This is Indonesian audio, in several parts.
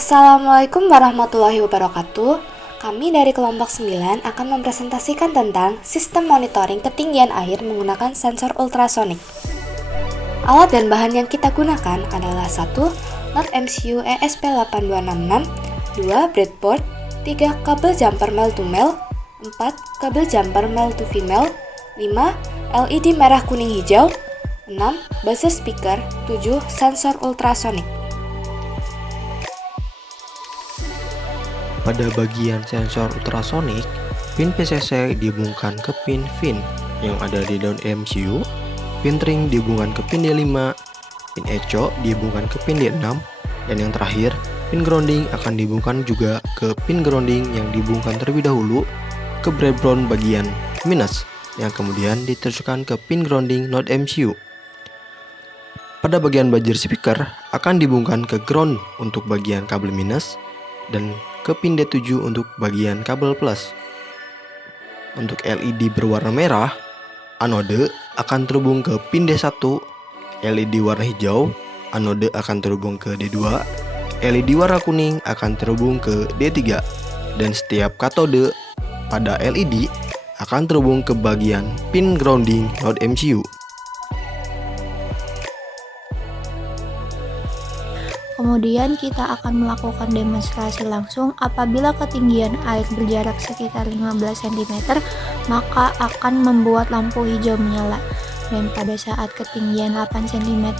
Assalamualaikum warahmatullahi wabarakatuh. Kami dari kelompok 9 akan mempresentasikan tentang sistem monitoring ketinggian air menggunakan sensor ultrasonik. Alat dan bahan yang kita gunakan adalah 1. Not MCU ESP8266, 2. Breadboard, 3. Kabel jumper male to male, 4. Kabel jumper male to female, 5. LED merah kuning hijau, 6. Buzzer speaker, 7. Sensor ultrasonik. Pada bagian sensor ultrasonik, pin PCC dihubungkan ke pin VIN yang ada di daun MCU, pin ring dihubungkan ke pin D5, pin echo dihubungkan ke pin D6, dan yang terakhir, pin grounding akan dihubungkan juga ke pin grounding yang dihubungkan terlebih dahulu ke breadboard bagian minus yang kemudian diteruskan ke pin grounding node MCU. Pada bagian buzzer speaker akan dihubungkan ke ground untuk bagian kabel minus dan ke pin D7 untuk bagian kabel plus. Untuk LED berwarna merah, anode akan terhubung ke pin D1, LED warna hijau, anode akan terhubung ke D2, LED warna kuning akan terhubung ke D3, dan setiap katode pada LED akan terhubung ke bagian pin grounding node MCU. Kemudian kita akan melakukan demonstrasi langsung. Apabila ketinggian air berjarak sekitar 15 cm, maka akan membuat lampu hijau menyala. Dan pada saat ketinggian 8 cm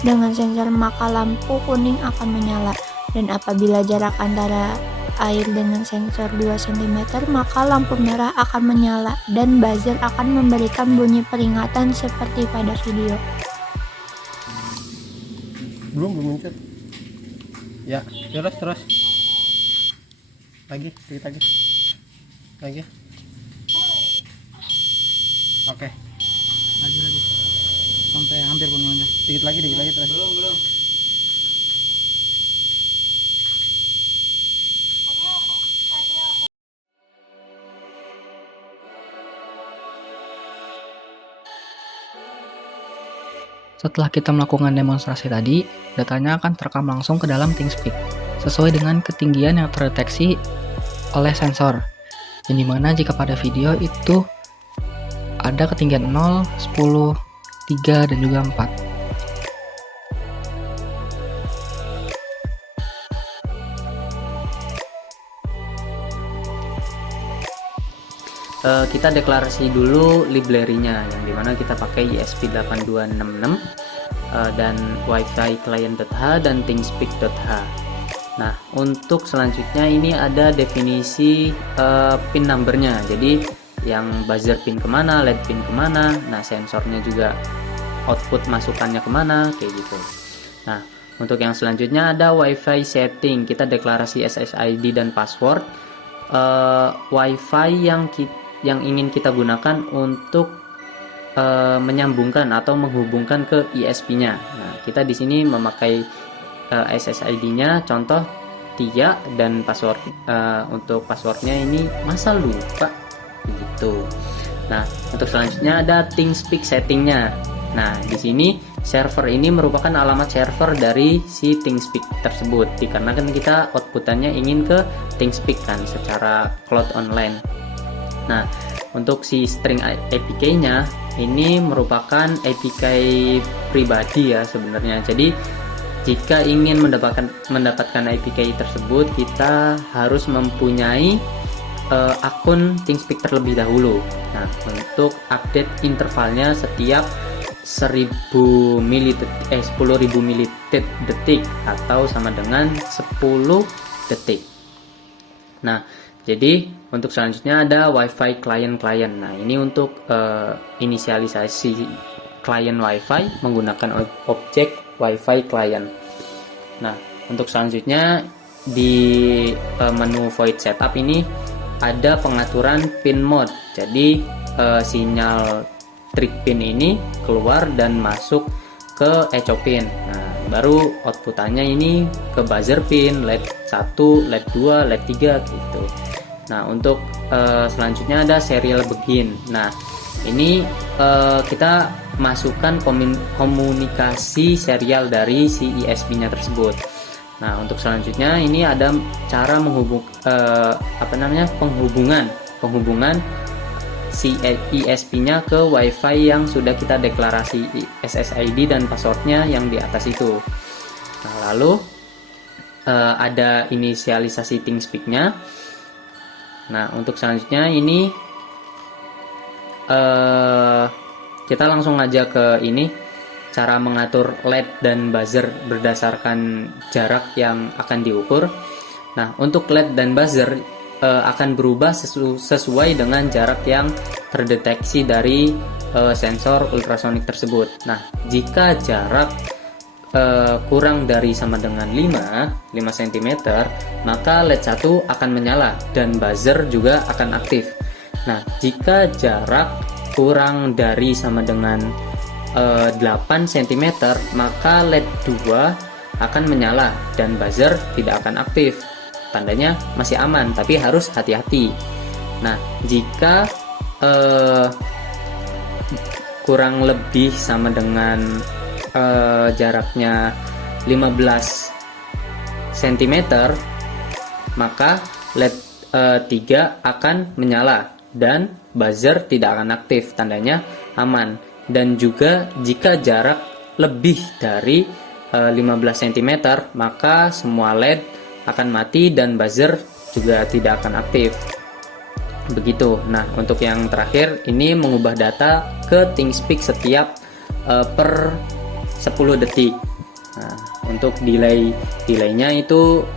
dengan sensor, maka lampu kuning akan menyala. Dan apabila jarak antara air dengan sensor 2 cm, maka lampu merah akan menyala dan buzzer akan memberikan bunyi peringatan seperti pada video. Belum muncul. Ya, terus lagi, dikit lagi, oke, lagi sampai hampir penuhnya, dikit lagi terus. Belum. Setelah kita melakukan demonstrasi tadi, datanya akan terekam langsung ke dalam ThinkSpeak sesuai dengan ketinggian yang terdeteksi oleh sensor. Yang dimana jika pada video itu ada ketinggian 0, 10, 3, dan juga 4. Kita deklarasi dulu library-nya yang dimana kita pakai ESP8266 dan Wi-Fi client.h dan ThinkSpeak.h. Nah, untuk selanjutnya ini ada definisi pin numbernya. Jadi yang buzzer pin kemana, LED pin kemana, nah sensornya juga output masukannya kemana, kayak gitu. Nah, untuk yang selanjutnya ada Wi-Fi setting. Kita deklarasi SSID dan password Wi-Fi yang ingin kita gunakan untuk menyambungkan atau menghubungkan ke ISP-nya. Nah, kita di sini memakai SSID-nya, contoh 3, dan password untuk passwordnya ini masa lupa gitu. Nah, untuk selanjutnya ada ThinkSpeak settingnya. Nah, di sini server ini merupakan alamat server dari si ThinkSpeak tersebut, dikarenakan kita outputannya ingin ke ThinkSpeak kan secara cloud online. Nah, untuk si string APK-nya ini merupakan APK pribadi ya sebenarnya. Jadi jika ingin mendapatkan APK tersebut, kita harus mempunyai akun ThinkSpeak terlebih dahulu. Nah, untuk update intervalnya setiap 1000 detik atau sama dengan 10 detik. Nah, jadi untuk selanjutnya ada Wi-Fi client. Nah, ini untuk inisialisasi client Wi-Fi menggunakan objek Wi-Fi client. Nah, untuk selanjutnya di menu void setup ini ada pengaturan pin mode. Jadi sinyal trig pin ini keluar dan masuk ke echo pin. Nah, baru outputannya ini ke buzzer pin LED 1, LED 2, LED 3 gitu. Nah, untuk selanjutnya ada serial begin. Nah, ini kita masukkan komunikasi serial dari si ISP-nya tersebut. Nah, untuk selanjutnya ini ada cara penghubungan si ISP-nya ke WiFi yang sudah kita deklarasi SSID dan passwordnya yang di atas itu. Nah, lalu ada inisialisasi ThingSpeak-nya. Nah, untuk selanjutnya ini kita langsung aja ke ini, cara mengatur LED dan buzzer berdasarkan jarak yang akan diukur. Nah, untuk LED dan buzzer akan berubah sesuai dengan jarak yang terdeteksi dari sensor ultrasonik tersebut. Nah, jika jarak kurang dari sama dengan 5 cm, maka LED 1 akan menyala dan buzzer juga akan aktif. Nah, jika jarak kurang dari sama dengan 8 cm, maka LED 2 akan menyala dan buzzer tidak akan aktif. Tandanya masih aman, tapi harus hati-hati. Nah, jika kurang lebih sama dengan jaraknya 15 cm, maka LED 3 akan menyala dan buzzer tidak akan aktif, tandanya aman. Dan juga jika jarak lebih dari 15 cm, maka semua LED akan mati dan buzzer juga tidak akan aktif. Begitu. Nah, untuk yang terakhir ini mengubah data ke ThingSpeak setiap per 10 detik. Nah, untuk delaynya itu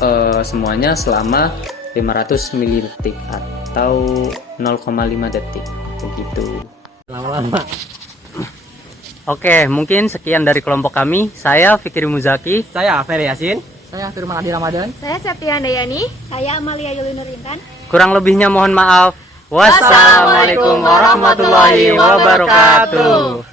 semuanya selama 500 milidetik atau 0,5 detik. Begitu. Lama-lama. Oke, mungkin sekian dari kelompok kami. Saya Fikri Muzaki. Saya Ferry Yasin. Saya Firman Adi Ramadan. Saya Septian Dayani. Saya Amalia Yulinur Intan. Kurang lebihnya mohon maaf. Wassalamualaikum warahmatullahi wabarakatuh.